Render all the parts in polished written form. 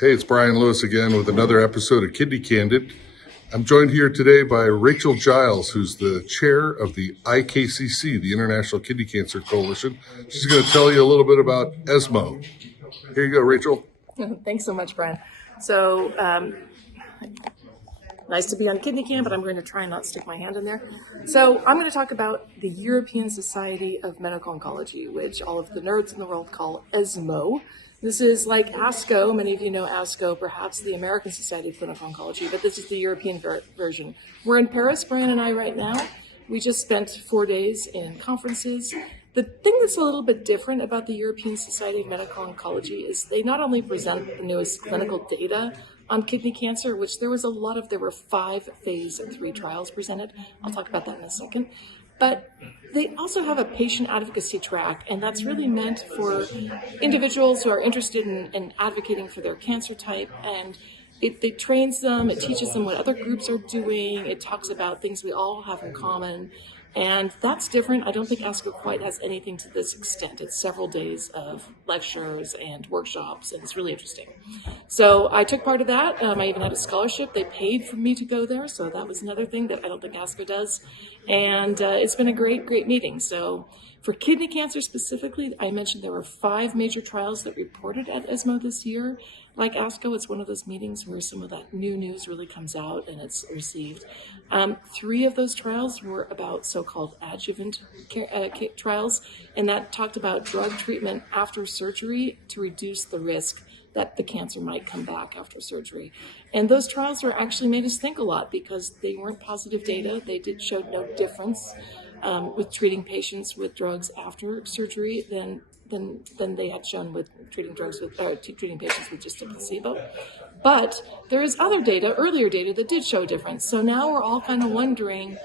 Hey, it's Brian Lewis again with another episode of KidneyCAN. I'm joined here today by Rachel Giles, who's the chair of the IKCC, the International Kidney Cancer Coalition. She's going to tell you a little bit about ESMO. Here you go, Rachel. Thanks so much, Brian. So nice to be on KidneyCAN, but I'm going to try and not stick my hand in there. So I'm going to talk about the European Society of Medical Oncology, which all of the nerds in the world call ESMO. This is like ASCO. Many of you know ASCO, perhaps the American Society of Clinical Oncology, but this is the European version. We're in Paris, Brian and I, right now. We just spent 4 days in conferences. The thing that's a little bit different about the European Society of Medical Oncology is they not only present the newest clinical data on kidney cancer, which there were 5 phase 3 trials presented. I'll talk about that in a second. But they also have a patient advocacy track, and that's really meant for individuals who are interested in advocating for their cancer type. And it trains them, it teaches them what other groups are doing, it talks about things we all have in common. And that's different. I don't think ASCO quite has anything to this extent. It's several days of lectures and workshops, and it's really interesting. So I took part of that. I even had a scholarship. They paid for me to go there, so that was another thing that I don't think ASCO does. And it's been a great meeting. So for kidney cancer specifically, I mentioned there were 5 major trials that reported at ESMO this year. Like ASCO, it's one of those meetings where some of that new news really comes out and it's received. 3 of those trials were about so-called Adjuvant Trials, and that talked about drug treatment after surgery to reduce the risk that the cancer might come back after surgery. And those trials were actually made us think a lot because they weren't positive data. They showed no difference with treating patients with drugs after surgery than they had shown with treating patients with just a placebo. But there is other data, earlier data, that did show a difference. So now we're all kind of wondering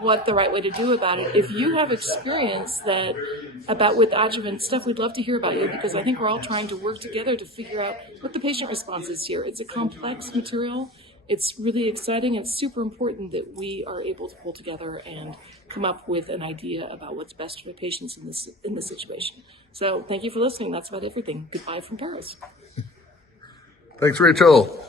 what the right way to do about it. If you have experience with adjuvant stuff, we'd love to hear about you, because I think we're all trying to work together to figure out what the patient response is here. It's a complex material. It's really exciting, and it's super important that we are able to pull together and come up with an idea about what's best for the patients in this situation. So thank you for listening. That's about everything. Goodbye from Paris. Thanks, Rachel.